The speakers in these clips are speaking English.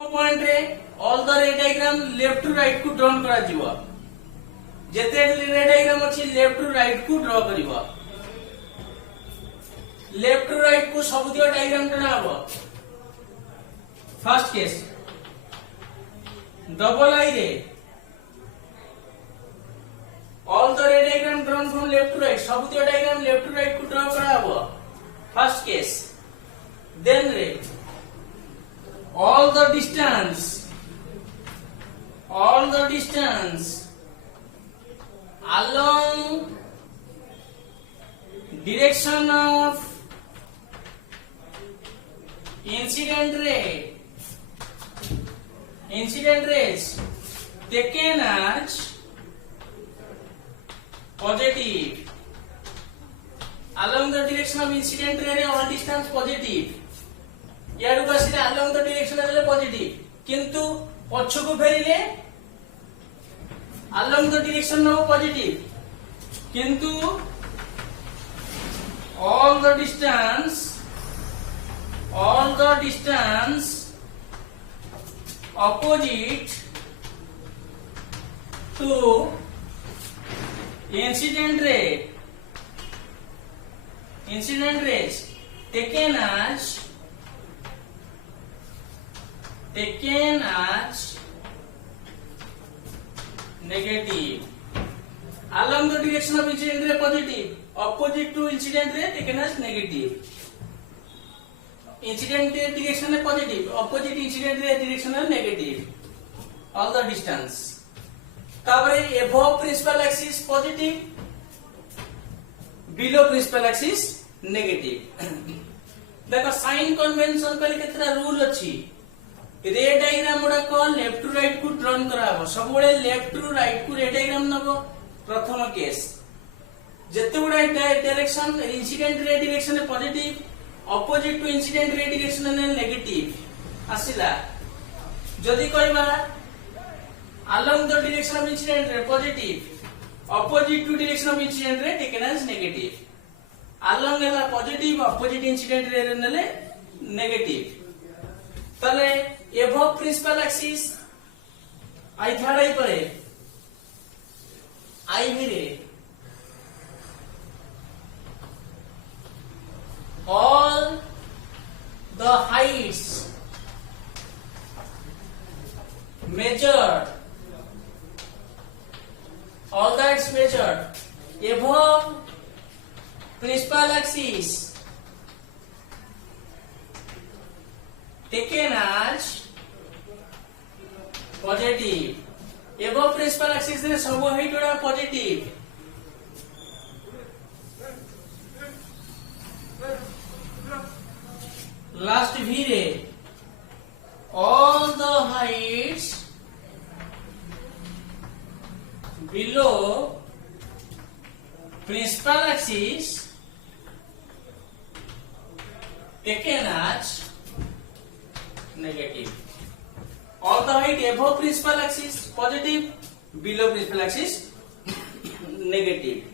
Point ray all the ray diagram left to right को draw करा जीवा जेते रे डायग्राम अछि लेफ्ट टू राइट को ड्रॉ करिवा लेफ्ट टू राइट को सब दियो डायग्राम टना हबो first case double I ray all the ray diagram drawn from left to right सब दियो डायग्राम लेफ्ट टू राइट को ड्रॉ करा हबो first case then ray all the distance along direction of incident rays taken as positive along the direction of incident ray all distance positive यार को सीधा along the direction है positive किंतु पक्ष को फेरिले along the direction नो positive किंतु all the distance opposite to incident rays taken as negative along the direction of incident ray positive opposite to incident ray taken as negative incident ray direction is positive opposite incident ray direction is negative all the distance तापर above principal axis positive below principal axis negative देखो sign convention पहले केतरा rule अछि रे diagram गुडा को left to right को drawn कराबो सब बळे left to right को रे डायग्राम नबो प्रथम केस जते गुडा direction incident ray direction positive opposite to incident ray direction ने नेगेटिव आसिला जदी कहबा along the direction of incident ray positive opposite to direction of incident ray taken as negative along एला positive opposite incident ray नेले negative तले above principal axis I third आई परे I रे all the heights measured above principal axis taken as positive above principal axis रे सब height गुडा positive last v रे all the heights below principal axis taken as negative all the height above principal axis positive below principal axis negative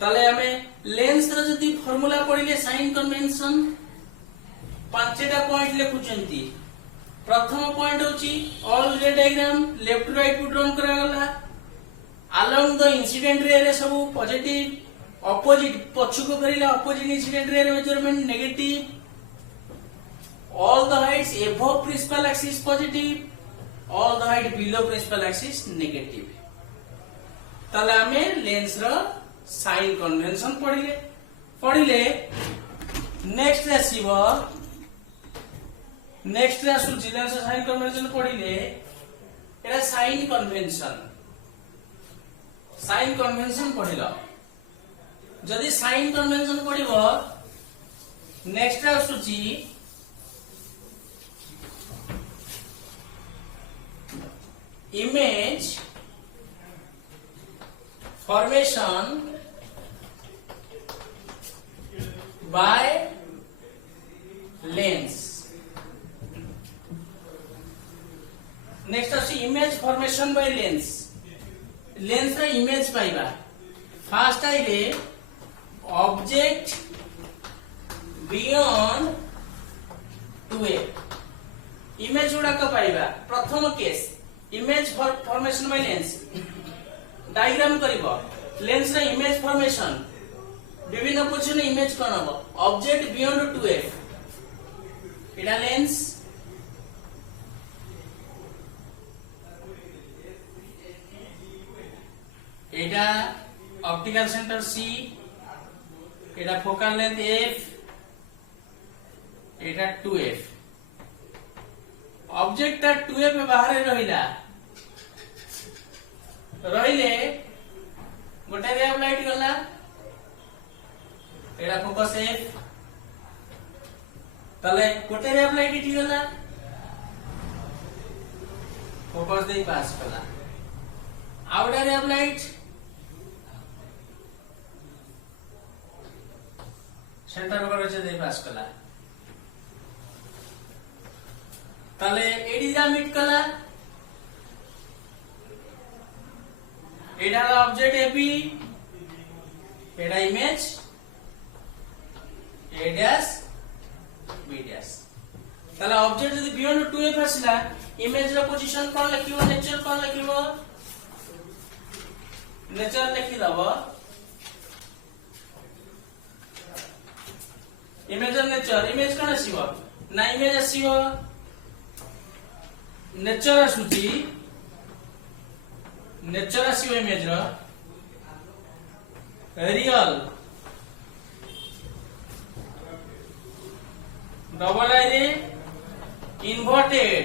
ताले हमें lens रो जदी formula पढिले sign convention पांचटा point लेखुचंती प्रथम पॉइंट होची all ray diagram left to right को ड्रॉन करा गला along the incident ray रे सब पॉजिटिव ऑपोजिट पक्ष को करिला opposite incident ray measurement negative all the heights above principal axis positive all the height below principal axis negative ताले हमें लेंस रो साइन कन्वेंशन पढिले नेक्स्ट आसीबो नेक्स्ट आसुची लेंस साइन कन्वेंशन पढिले एरा साइन कन्वेंशन पढिलो जदी साइन कन्वेंशन पढिबो नेक्स्ट आसुची image formation by lens next is image formation by lens रा image पाइबा first आइले object beyond 2a इमेज गुड़ाक पाइबा प्रथम case image formation by lens diagram करिवो लेंस रे इमेज फॉर्मेशन विभिन्न पोजिशन इमेज कोन हबो ऑब्जेक्ट बियॉन्ड 2f एटा लेंस एटा ऑप्टिकल सेंटर C एटा फोकल लेंथ f एटा 2f ऑब्जेक्ट 2f बाहर रहिला रहिले गोटे रे ऑफ लाइट गला एटा फोकस f तले गोटे रे ऑफ लाइट इठी गला फोकस दे पास कला आउटर रे ऑफ लाइट सेंटर पर रचे दे पास कला तले एडी जा मीट कला एडा ऑब्जेक्ट एपी एडा image A dash B dash तले ऑब्जेक्ट जदी बियॉन्ड 2f आसला इमेज रो पोजीशन कोन लिखिबो नेचर कोन लिखिबो नेचर लिखि दबो इमेज नेचर इमेज कोन आसीबो ना इमेज आसीबो नेचर आसुची नेचर आसीबो इमेज रो रियल डबल आई रे inverted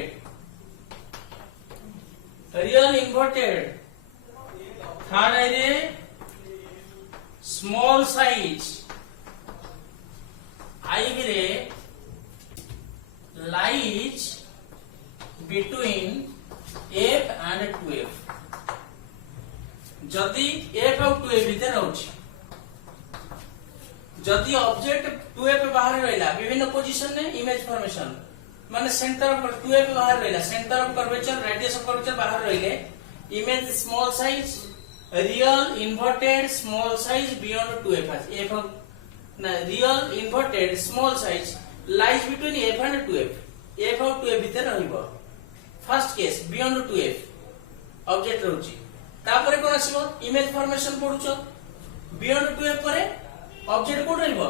real inverted third I रे स्मॉल साइज आई रे lies between f and 2f जदि f और 2f भीतर रहउछि जदि ऑब्जेक्ट 2f बाहर रहला विभिन्न पोजीशन ने इमेज फॉर्मेशन माने सेंटर ऑफ 2f बाहर रहला centre of curvature radius of curvature बाहर रहले image small size real inverted small size beyond 2f f ना real inverted small size lies between f and 2f f और 2f भीतर रहइबो first case beyond 2f object रहउछि तापरे कोन आसीबो इमेज फॉर्मेशन पडुचो बियॉन्ड 2f परे ऑब्जेक्ट कोड रहइबो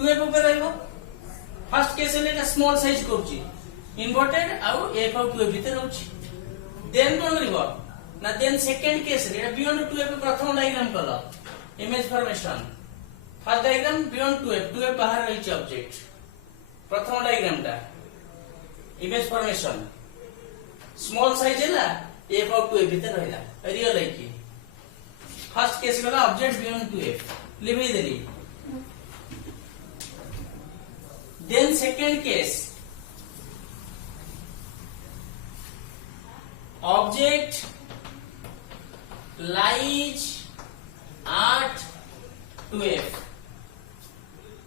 2f ऊपर रहइबो फर्स्ट केस ले स्मॉल साइज करछि इन्वर्टेड आ f और 2f भीतर रहउछि देन कोन करइबो ना देन सेकंड केस रे बियॉन्ड 2f प्रथम डायग्राम कलो image formation first diagram beyond 2f बाहर रहिछि ऑब्जेक्ट प्रथम डायग्राम ता इमेज फॉर्मेशन स्मॉल साइज है ना f और 2f भीतर रहला रियल है की फर्स्ट केस गला ऑब्जेक्ट बियॉन्ड 2f लिबे देली then second case object lies at 2f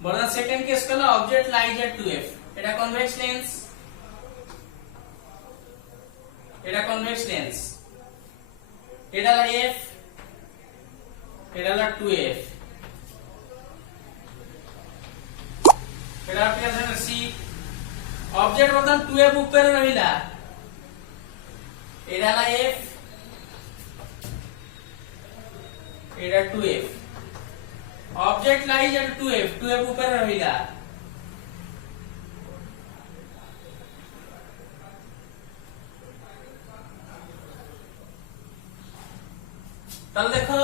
बड़ा सेकंड केस कला ऑब्जेक्ट लाइज at 2f एटा कन्वेक्स लेंस एटा कन्वेक्स लेंस एटा ला f एटा ला 2f एटा ऑप्टिकल सेंटर C ऑब्जेक्ट बर्तन 2f ऊपर रहिला एटा ला f एटा 2f object lies at 2f ऊपर रहिला तल देखो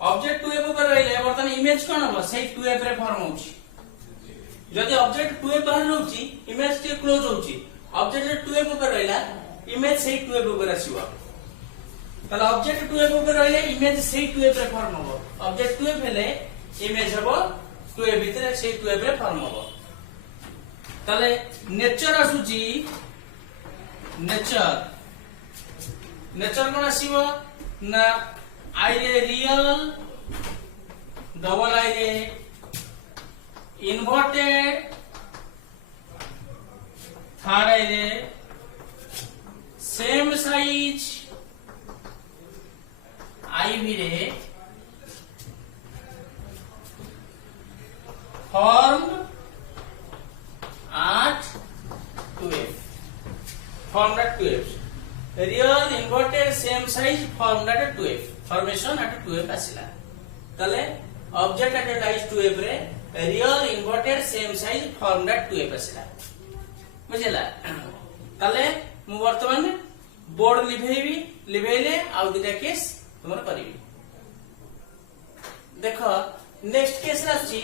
ऑब्जेक्ट 2f ऊपर रहिले बर्तन इमेज कोन हो सही 2f रे फॉर्म होछि जदि ऑब्जेक्ट 2f बाहर रहउछि इमेज के क्लोज होछि ऑब्जेक्ट 2f ऊपर रहिला इमेज सही 2f ऊपर आसीबो तला ऑब्जेक्ट 2f ऊपर रहिले इमेज सही 2f रे फॉर्म होबो ऑब्जेक्ट 2f हेले इमेज हबो 2f भीतर सही 2f रे फॉर्म होबो तले नेचर आसुछि नेचर नेचर कोन आसीबो ना आई रे रियल डबल आई रे इन्वर्टेड थर्ड आई रे सेम साइज आईवी रे formed at 2f formed at 2f real inverted same size formed at 2f formation at 2f आसिला तले object at lies 2f रे real inverted same size formed at 2f आसिला बुझिला तले मु वर्तमान board लिभेबी लिभेले आउ दिटा case तुमर करिवि देखो next case राची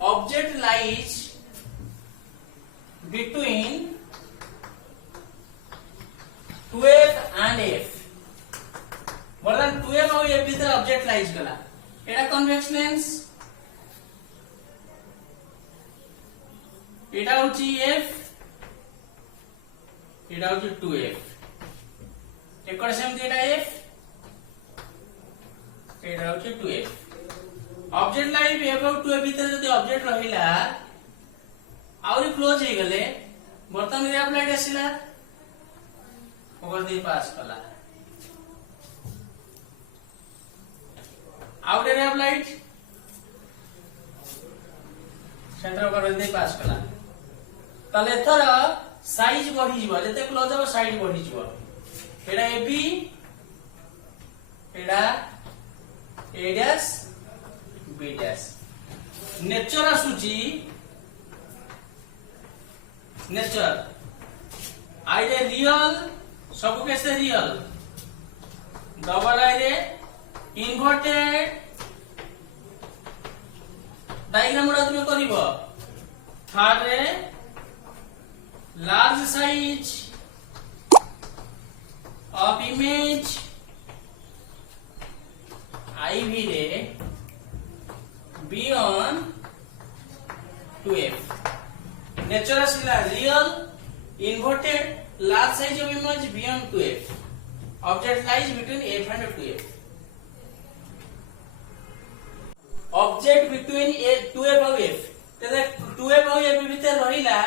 object lies between 2f and f more than 2f और f भीतर object lies गला एटा convex lens एटा होची f एटा होची 2f एकड़ सेमती एटा f एटा होची 2f ऑब्जेक्ट लाइन एबव 2 भीतर जदी ऑब्जेक्ट रहिला आउरी क्लोज हे गले बर्तन रे अप्लाइड आसिला ओवर दे पास कला आउट रे अप्लाइड सेंटर ओवर दे पास कला तले थर साइज बढ़ी जीव जते क्लोज हो साइज बढ़ी जीव एडा एबी एडा ए डैश बी डैश नेचर आसुची नेचर आई रे रियल सब कैसे रियल डबल आई रे इन्वर्टेड डायग्राम रा तुम करिवो third ray large size of image IV ray beyond 2f nature asila real inverted large size of image beyond 2f object lies between f and 2f object between 2f और f तले 2f और f भीतर रहिला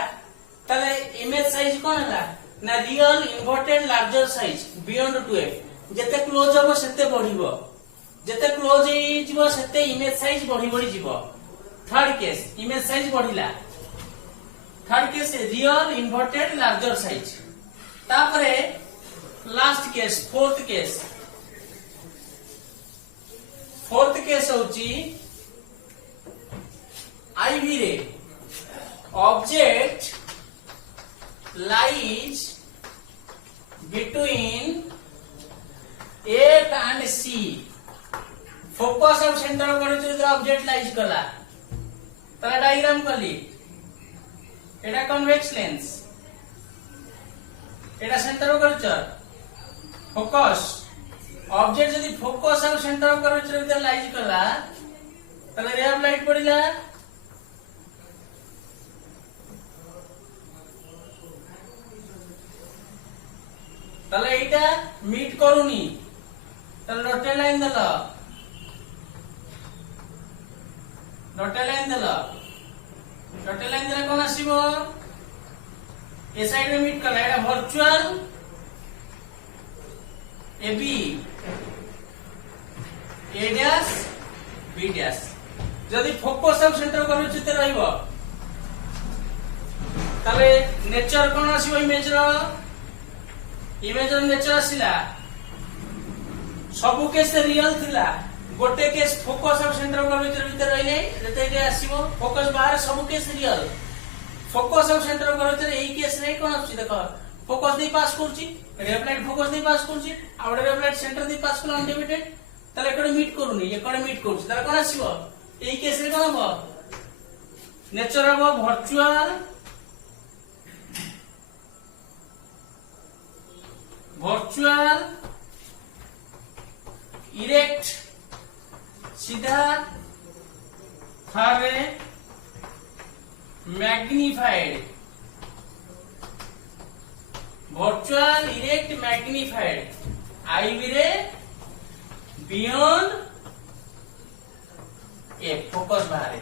तले image size कोन हला ना real inverted larger size beyond 2f जते close हो सेते बढ़िबो जते क्लोज हे जीवो सेते इमेज साइज बढ़ी बढ़ी जीवो थर्ड केस इमेज साइज बढ़िला third case real inverted larger size तापरे लास्ट केस फोर्थ केस होची आईवी रे object lies between F and C focus of centre पर ऑब्जेक्ट लाइज कला तला डायग्राम कली एटा कन्वेक्स लेंस एटा सेंटर कर्चर फोकस ऑब्जेक्ट जदी फोकस ऑफ सेंटर कर्चर भीतर लाइज कला तले रे ऑफ लाइट पड़िला तले एटा मीट करूनी तले डॉटेड लाइन दला डॉटेड लाइन देला कोन आसीबो ए साइड रे मीट कला एटा वर्चुअल एबी ए डैश बी डैश जदी फोकस ऑफ सेंटर कर चित्र रहइबो तले नेचर कोन आसीबो इमेज रो नेचर आसीला सबु केस रियल थिला गोटे केस फोकस ऑफ सेंटर पर भीतर रहिले जते जे आसीबो फोकस बाहर सब case real focus of centre पर भीतर एई केस रे कोन आछि देखो फोकस दे पास करछि रेफ्लेक्ट फोकस दे पास करछि आउट रेफ्लेक्ट सेंटर दे पास कला अनडिवाइडेड तले एकड मीट करूनी एकड मीट करछि तले कोन आसीबो एई केस रे कोन हो नेचर ऑफ वर्चुअल इरेक्ट सीधा थारे magnified virtual erect magnified IV ray beyond F focus बाहर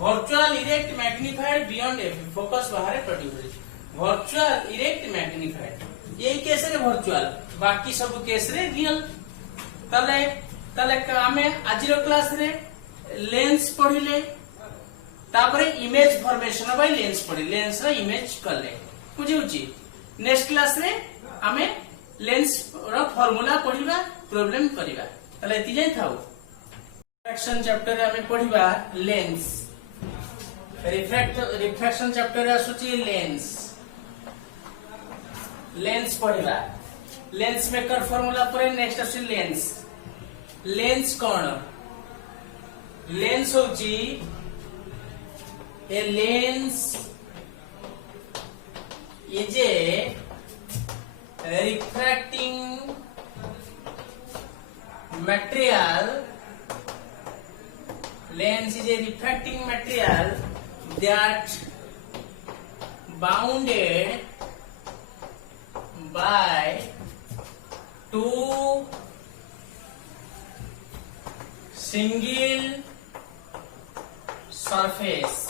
virtual erect magnified beyond F focus बाहर प्रोड्यूस वर्चुअल इरेक्ट मैग्निफाइड यही केस रे वर्चुअल बाकी सब केस रे रियल तले ताले आमे आजिरो क्लास रे लेंस पढ़िले तापरे इमेज फॉर्मेशन बाय लेंस पढ़ी लेंस रो इमेज करले बुझिउची नेक्स्ट क्लास रे आमे लेंस रो फार्मूला पढ़िबा प्रॉब्लम करिबा ताले एति जाय थाउ रिफ्रैक्शन चैप्टर रे आमे पढ़िबा लेंस रिफ्रैक्शन चैप्टर रे आसुची लेंस पढ़िबा लेंस मेकर फार्मूला पर नेक्स्ट आसी लेंस कौन लेंस होची a lens is a refracting material lens is a refracting material that bounded by two single surfaces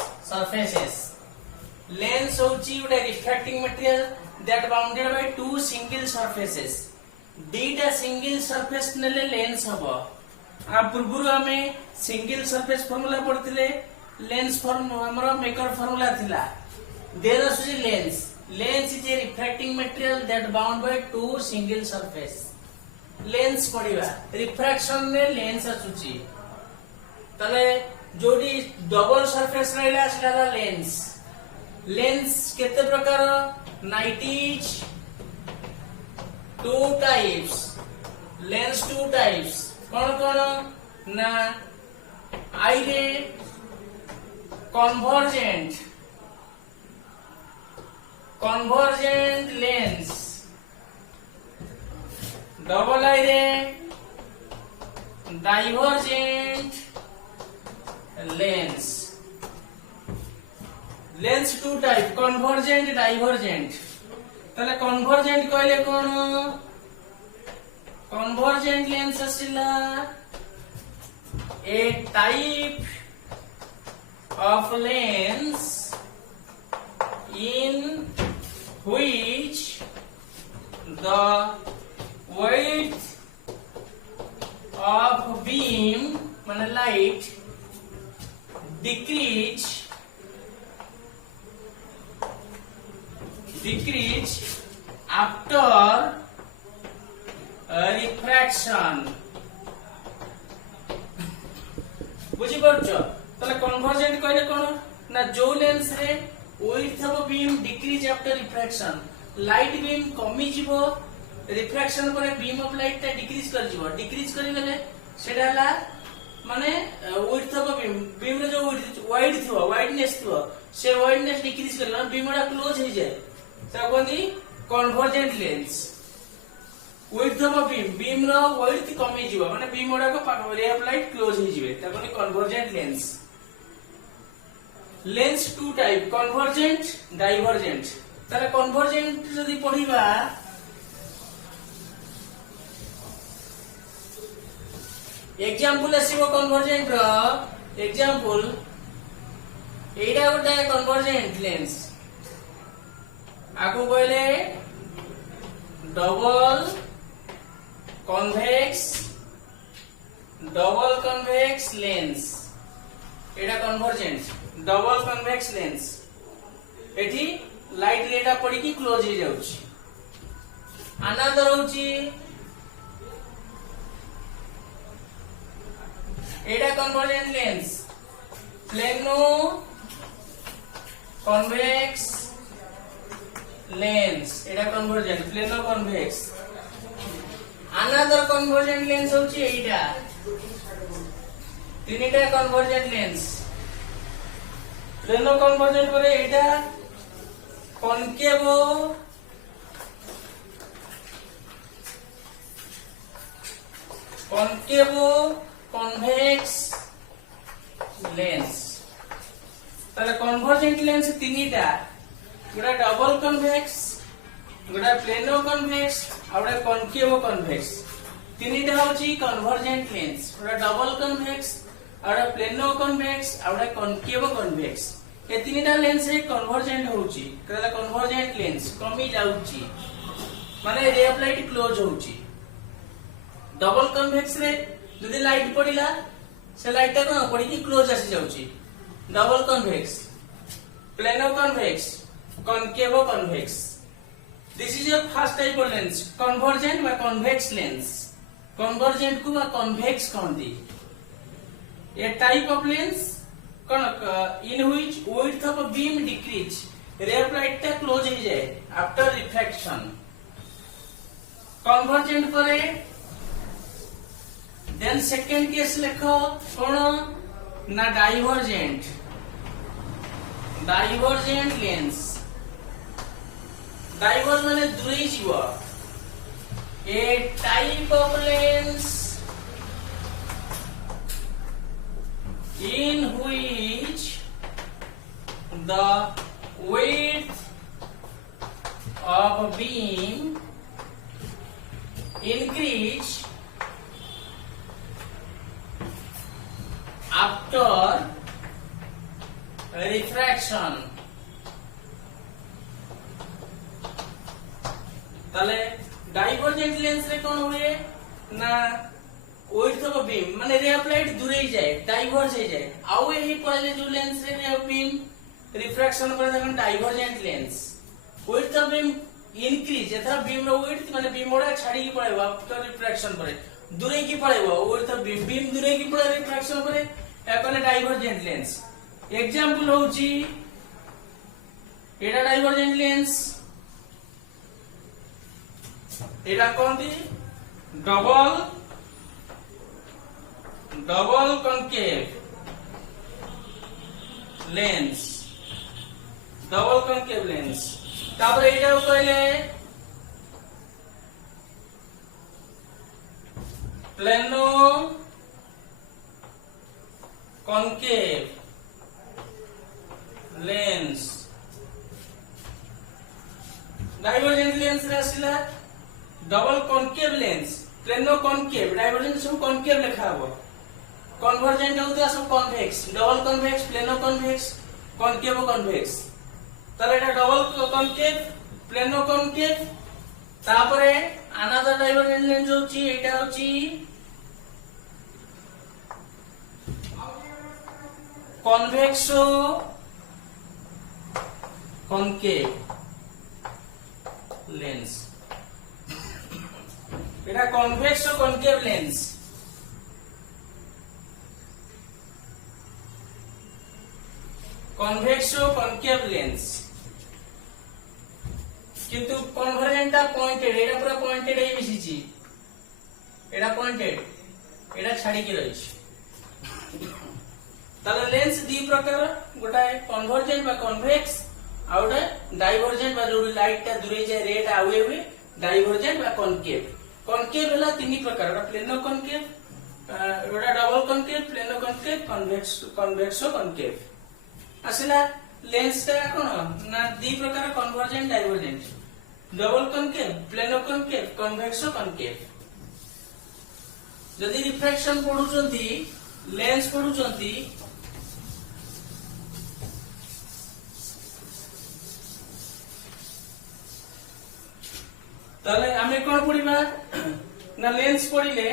lens होची उडा refracting material that bounded by two single surfaces दीटा single surface नेले lens हबो आ पूर्वरु हमें सिंगल सरफेस फार्मूला पढ़थिले lens form हमरो मेकर फार्मूला थिला देयर आसुची lens is a refracting material that bound by two single surface lens पढ़िबा रिफ्रैक्शन ने लेंस आसुची तले जोडी डबल सरफेस रहला असला लेंस केते प्रकार नाइटिज two types lens two types कौन ना आई रे convergent lens डबल आई रे divergent lens two type convergent divergent ताले कन्वर्जेंट कहले कोन कन्वर्जेंट लेंस आसिला a type of lens in which the width of beam माने लाइट decrease after refraction बुझी परछो तले कन्वर्जेंट कहले कोन ना जो लेंस रे width of beam decrease after refraction light beam कमी जीवो रिफ्रैक्शन करे बीम ऑफ लाइट ता डिक्रीज कर जीवो डिक्रीज करी गले सेडा हला माने width ऑफ बीम रे जो वाइड थियो वाइडनेस थियो से वाइडनेस डिक्रीज करला बीमडा क्लोज हो जाए ताकोनी convergent lens width of beam रो width कमी जीवा माने बीम ओडा को रे ऑफ लाइट क्लोज हो जिवे ताकोनी convergent lens two type convergent divergent ताले कन्वर्जेंट जदी पढिबा एग्जांपल आसीबो कन्वर्जेंट रो एग्जांपल एडा गोटे कन्वर्जेंट लेंस आको कहले डबल कन्वेक्स लेंस एडा कन्वर्जेंट डबल कन्वेक्स लेंस एठी लाइट रेटा पड़ी की क्लोज हो जाउची अनदर होची एडा convergent lens plano convex lens एडा convergent plano convex another convergent lens होची एडा तीनटा कन्वर्जेंट लेंस प्लेनो कन्वर्जेंट करे एडा कॉनकेव कन्वेक्स लेंस ताले कन्वर्जेंट लेंस तीनटा गोटा डबल कन्वेक्स गोटा प्लेनो कन्वेक्स आ गोटा कॉनकेव कन्वेक्स तीनटा होची कन्वर्जेंट लेंस गोटा डबल कन्वेक्स आ गोटा प्लेनो कन्वेक्स आ गोटा कॉनकेव कन्वेक्स ए तीनटा लेंस रे कन्वर्जेंट होची कहला कन्वर्जेंट लेंस कमी जाउची माने रे ऑफ लाइट क्लोज होची डबल कन्वेक्स रे जदि लाइट पड़िला से लाइट टा कोन पड़ी कि क्लोज आसी जाउची double convex plano convex concave convex this is your first type of lens convergent बा कन्वेक्स लेंस कन्वर्जेंट को बा कन्वेक्स कहंदी a type of lens in which width of a beam decrease ray of light टा close हो जाए after refraction convergent करे then second case लिखो कोन ना डाइवर्जेंट लेंस डाइवर्ज माने दूरे जीव a type of lens in which the width of a beam increase after refraction ताले डाइवर्जेंट लेंस रे कोन हुए ना width of a beam माने रे ऑफ लाइट दूर ही जाए डाइवर्ज हो जाए आउ यही पड़ले जो lens ray of beam refraction करे देखन divergent lens width of beam increase एथा बीम रो width माने बीम ओडा छाडी की पड़ेबा आफ्टर रिफ्रैक्शन परे दूरे की पड़ेबा width of beam बीम दूरे की पड़े रिफ्रैक्शन परे या कोने डाइवर्जेंट लेंस एग्जांपल होउची एटा डाइवर्जेंट लेंस एटा कोनती डबल कॉनकेव लेंस तापर एटा कहले plano concave lens divergent lens रे आसिला double concave lens plano concave divergent सब कॉनकेव लिखा हो कन्वर्जेंट होता सब convex double convex plano convex concave convex ताले एटा डबल कॉनकेव प्लेनो कॉनकेव तापरे अनदर डाइवर्जेंट लेंस होची एटा होची कन्वेक्सो कॉनकेव लेंस एटा convexo concave lens convexo concave lens किंतु कन्वर्जेंटा पॉइंटेड एटा पूरा पॉइंटेड है मिसिची एटा पॉइंटेड एटा छाडी की रहिछ ताले लेंस दी प्रकार गोटा कन्वर्जेंट बा कन्वेक्स आ गोटा डाइवर्जेंट बा जो लाइट टा दूरे जाय रेट आवे हुए डाइवर्जेंट बा कॉनकेव हला तीन प्रकार गोटा प्लेनो कॉनकेव गोटा double concave plano concave convexo concave आसिला लेंस टा कोन ना दी प्रकार convergent divergent double concave plano concave convexo concave जदि रिफ्रैक्शन पढुचंती लेंस पढुचंती ताले आमे कोन पढिबा ना लेंस पढिले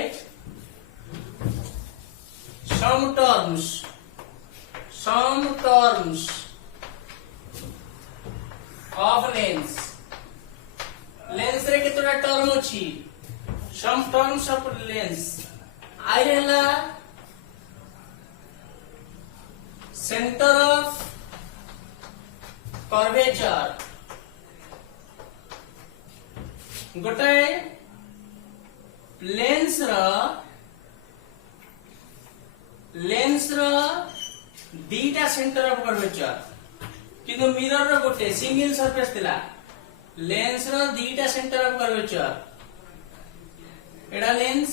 some terms of lens रे केतरा टर्म अछि some terms of lens आइरेला center of curvature गोटे लेंस रा दीटा सेंटर ऑफ कर्वेचर किंतु मिरर रो गोटे सिंगल सरफेस थिला लेंस रो दीटा सेंटर ऑफ कर्वेचर एडा लेंस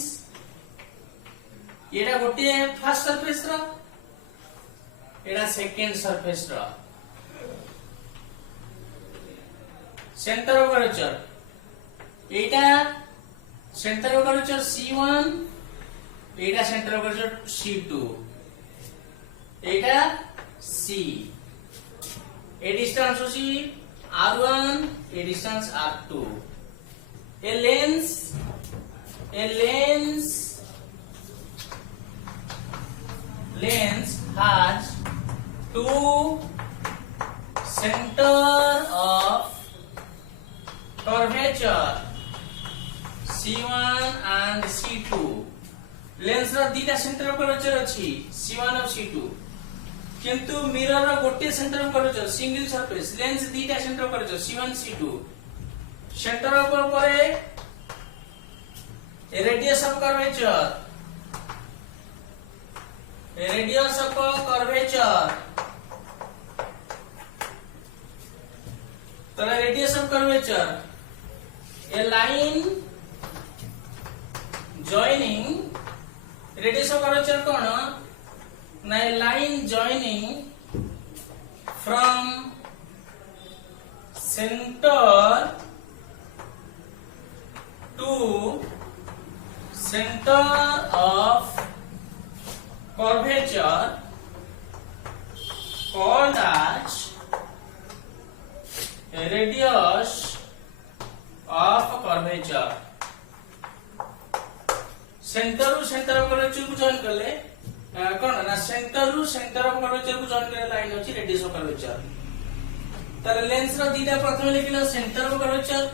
एडा गोटे फर्स्ट सरफेस रो एडा सेकंड सरफेस रो सेंटर ऑफ कर्वेचर एटा सेंटर ऑफ कर्वेचर C1 एटा centre of curvature C2 Etah C A distance होची R1 A distance R2 a lens lens has two center of curvature C1 and C2 lens रा दीटा centre of curvature अछि C1 और C2 किंतु mirror रा गोटे centre of curvature single surface lens दीटा centre of curvature C1 C2 centre of परे radius of curvature तो radius of curvature a line joining radius of curvature कौन ना a line joining from center to center of curvature called as radius of curvature centre to centre of curvature को join करले कोन ना centre to centre of curvature को join करे line अछि radius of curvature तर लेंस रो दीटा प्रथम लिखिलो सेंटर ऑफ कर्वेचर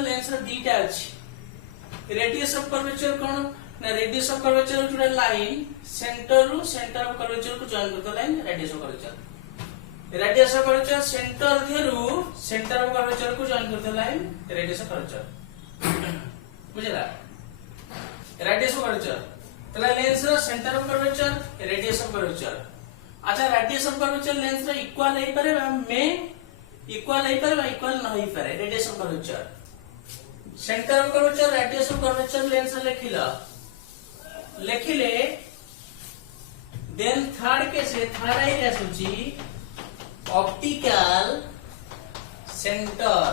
लेंस रो दीटा अछि रेडियस ऑफ कर्वेचर कोन ना रेडियस ऑफ कर्वेचर जुड़े line centre to centre of curvature को जॉइन करतो line radius of curvature centre थेरु सेंटर ऑफ कर्वेचर को जॉइन करतो लाइन रेडियस ऑफ कर्वेचर बुझला रेडियस ऑफ कर्वेचर तला लेंस रो centre of curvature radius of curvature अच्छा रेडियस ऑफ कर्वेचर लेंस रो इक्वल हे पारे में इक्वल न होई पारे radius of curvature centre of curvature radius of curvature lens रो लिखिले then third case third I आसुची ऑप्टिकल सेंटर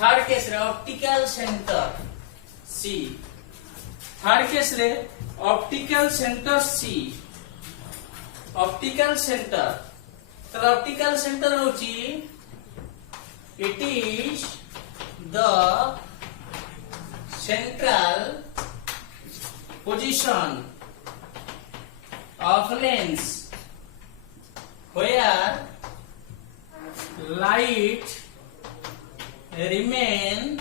थर्ड केस रे optical centre C third case रे optical centre C optical centre तो ऑप्टिकल सेंटर होची it is the central position of lens where light remain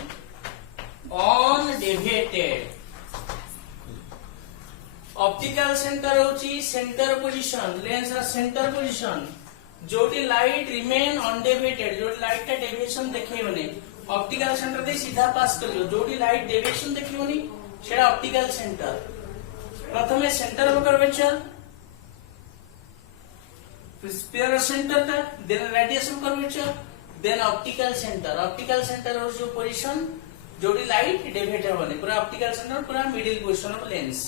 undeviated optical centre होची centre position lens रा centre position जोटी light remain undeviated जोटी light का deviation देखैबनी optical centre दे सीधा पास करियो जोटी लाइट डेविएशन देखिबनी सेटा ऑप्टिकल सेंटर प्रथमे centre of curvature sphere centre का then radius of curvature then optical centre और जो पोजीशन जोटी लाइट डेविएट होबनी पूरा ऑप्टिकल सेंटर पूरा middle position of lens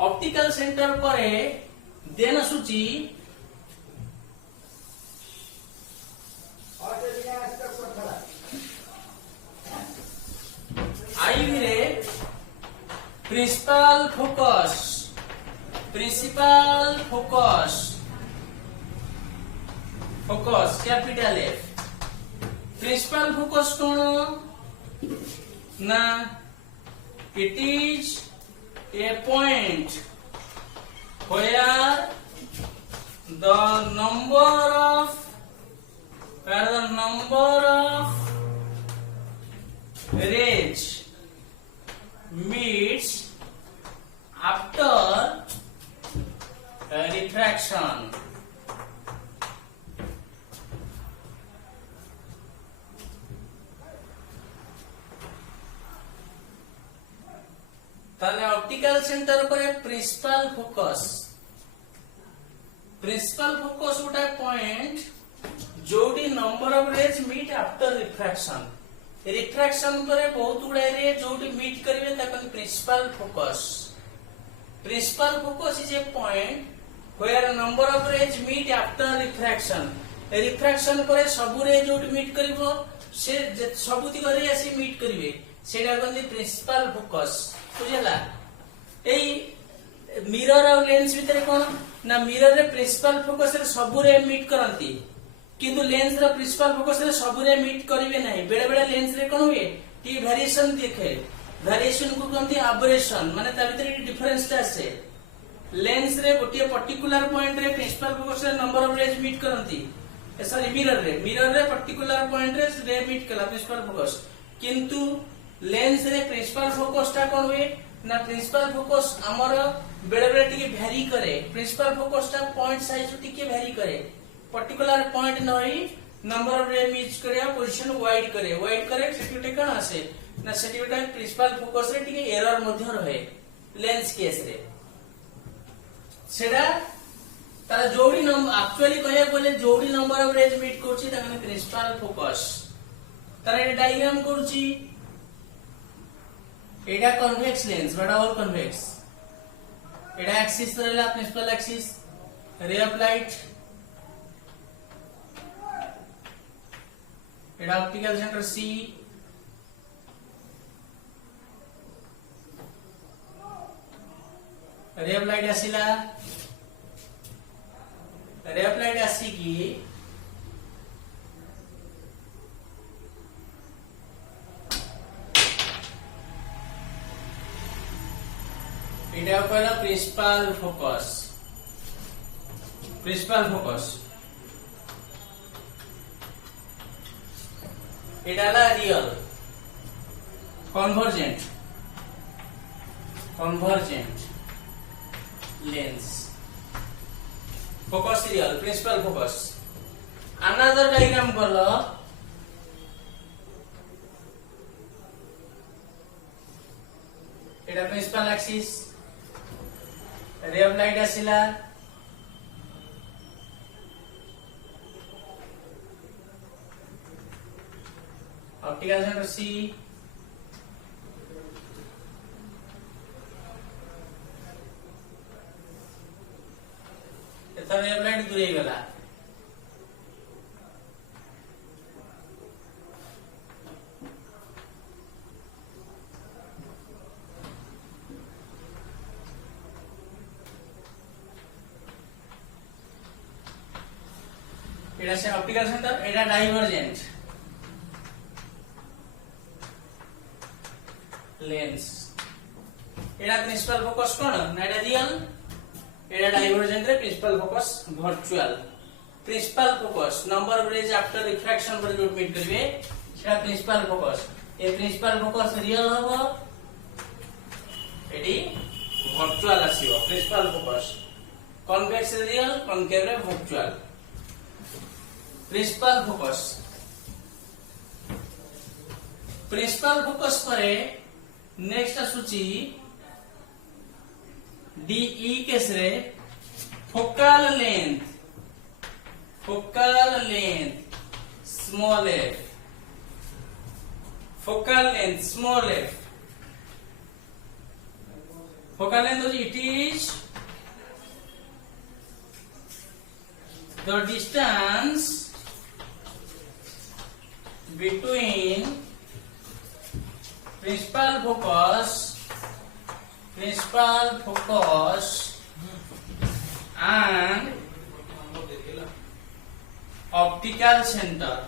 optical centre परे देन आसुची I ray principal focus capital F principal focus कौन ना it is a point where the number of rays meets after refraction ताले optical centre पर principal focus गोटे point जोटी number of rays meet after refraction पर बहुत गुडा ray जोटी मीट करिवे ताकन principal focus is a point where number of rays meet after refraction पर सब रे जोटी मीट करिवो से सब दिग रे आसी मीट करिवे सेटा कहते प्रिंसिपल फोकस बुझला एई मिरर और लेंस भितर कोन ना मिरर रे प्रिंसिपल फोकस रे सब रे मीट करंती किंतु लेंस रे प्रिंसिपल फोकस रे सब रे मीट करिवे नाही बेले बेले लेंस रे कोन हुए टी वेरिएशन देखे वेरिएशन को कहते एबरेशन माने ता भीतर डिफरेंस टा आसे लेंस रे गोटे पर्टिकुलर पॉइंट रे प्रिंसिपल फोकस रे नंबर ऑफ रेज मीट करंती सॉरी मिरर रे पर्टिकुलर पॉइंट रे मीट कला प्रिंसिपल फोकस किंतु लेंस रे प्रिंसिपल फोकस टा कोन हुए ना प्रिंसिपल फोकस हमर बेले बेले टिके वेरी करे प्रिंसिपल फोकस टा पॉइंट साइज टिके वेरी करे पर्टिकुलर पॉइंट नई नंबर ऑफ रे मीट करे पोजीशन वाइड करे सेटिविटी कण आसे ना सेटिविटी प्रिंसिपल फोकस रे टिके एरर मध्य रहे लेंस केस रे सेडा तार जोड़ी नंबर एक्चुअली कहया बोले जोड़ी नंबर ऑफ रेज मीट करछि ताने प्रिंसिपल फोकस तार ए डायग्राम करछि एडा कन्वेक्स लेंस बड़ा और कन्वेक्स एडा एक्सिस रहला principal axis ray of light एडा optical centre C ray of light आसिला रे ऑफ लाइट आसिकी एटा कहला प्रिंसिपल फोकस एटा ला real convergent lens focus real principal focus another diagram करलो एटा principal axis ray of light आसिला optical centre C other ray of light दूर हे गला एटा से ऑप्टिकल सेंटर एटा डाइवर्जेंट लेंस एटा प्रिंसिपल फोकस कोन ना एटा रियल एटा divergent ray principal focus virtual principal focus number of rays after refraction पर जो मीट करबे सेटा प्रिंसिपल फोकस ए प्रिंसिपल फोकस रियल हबो एडी वर्चुअल आसीबो principal focus convex real concave रे वर्चुअल प्रिंसिपल फोकस परे नेक्स्ट आसुची डीई केस रे focal length small F focal length small f. Focal length it is the distance between principal focus and optical center.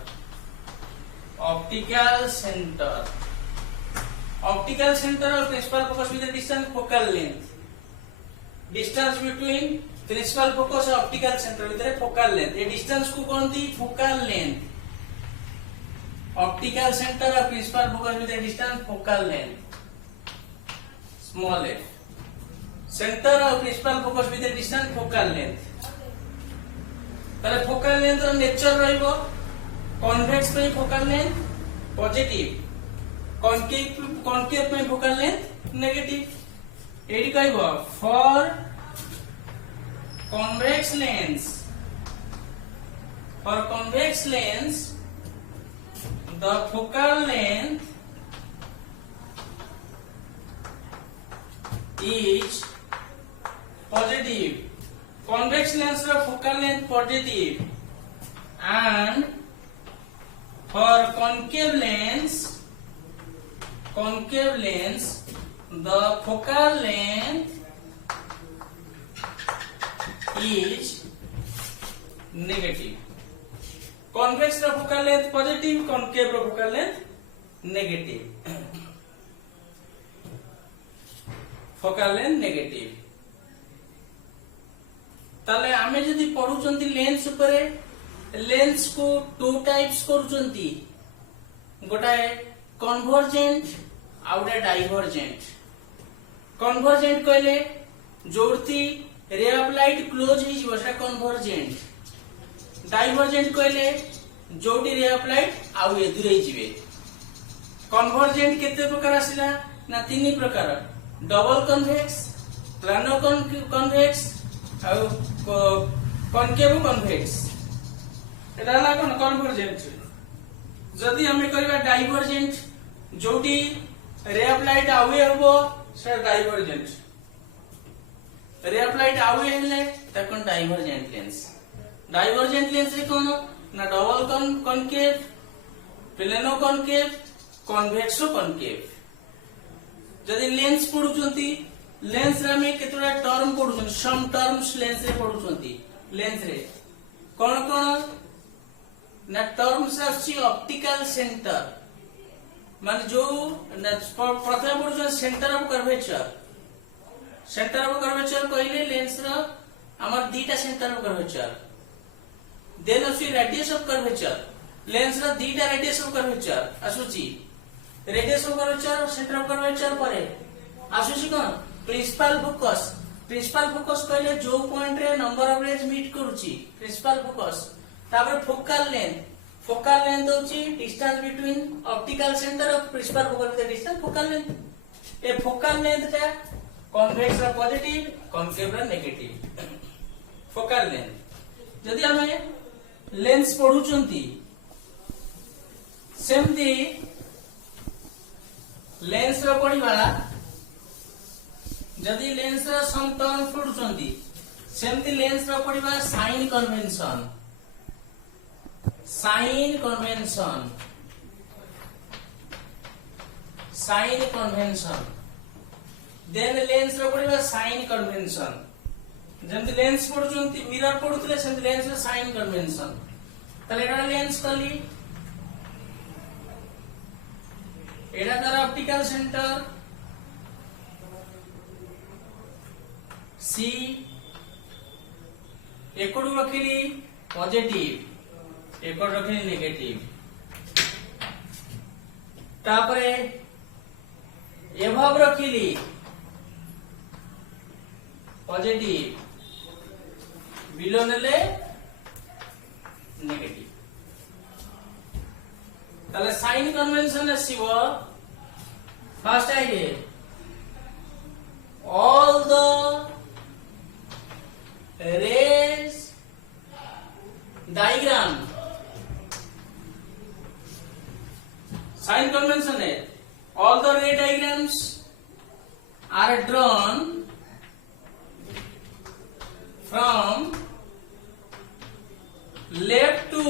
Optical center और principal focus with the distance focal length. Distance between principal focus और optical center with the focal length. ये distance को कौन थी? Focal length. Optical center और principal focus with the distance focal length. Small f. Center और principal focus with the distance focal length. ताले focal length ର nature ରହିବ convex पे focal length positive, concave पे focal length negative. एडी कहबो for convex lens the focal length is positive. Convex lens ର focal length positive and for concave lens the focal length is negative. Convex ର focal length positive, concave ର focal length negative. Focal length negative. ताले आमे जदि पढुचंती lens उपरे, lens को two types करूचंती, गोटाए convergent आ गोटे divergent. Convergent कहले जोरती रे ऑफ लाइट क्लोज ही जीवो सेटा कन्वर्जेंट। डाइवर्जेंट कहले जोटी रे ऑफ लाइट आउ ए दूरे जीवे। कन्वर्जेंट केते प्रकार आसिला ना तीन प्रकार, डबल कन्वेक्स, प्लानो कन्वेक्स आउ कनकेव कन्वेक्स। एटा हला कोन कन्वर्जेंट। जदि हमें करबा डाइवर्जेंट जोटी रे ऑफ लाइट आवे हबो से डाइवर्जेंट। रे ऑफ लाइट आवे हेले तकन डाइवर्जेंट लेंस। डाइवर्जेंट लेंस रे कोन ना double concave, plano concave, convexo concave. जदि लेंस पढुचंती, लेंस रे हमें केतोरा टर्म पढुचन, सम टर्म्स लेंस रे पढुचंती। लेंस रे कोन कोन ना टर्म्स आछि ऑप्टिकल सेंटर, मान जो प्रथम पढुचन centre of curvature. Centre of curvature कहले लेंस रो हमर दीटा सेंटर ऑफ कर्वेचर। देन अछि रेडियस ऑफ कर्वेचर, लेंस रो दीटा रेडियस ऑफ कर्वेचर आसुची। Radius of curvature centre of curvature परे आसुची कोन प्रिंसिपल फोकस। प्रिंसिपल फोकस कहले जो point ray number of rays meet करूची प्रिंसिपल फोकस। तापर फोकल लेंथ, फोकल लेंथ होची distance between optical centre of principal focal the distance focal length. A focal length ता convex रा positive, concave रा negative. Focal length जदि हमें lens पढुचंती सेमती lens रो पढिबा, जदि लेंस रो सम टर्म पढुचंती सेमती लेंस रो पढिबा sign convention. Sign convention, sign convention. Then lens रो पढिबा साइन कन्वेंशन। जंती लेंस पढुचंती मिरर पढुतले सेमती लेंस रो साइन कन्वेंशन। तले एटा लेंस कली, एटा तार ऑप्टिकल सेंटर सी, एकड़ू रखिली पॉजिटिव, एकड़ रखिली नेगेटिव। तापरे एभाब रखिली पॉजिटिव, बिलो नेले नेगेटिव। ताले साइन कन्वेंशन आसीबो first idea all the rays diagram। Sign convention है all the ray diagrams are drawn from left to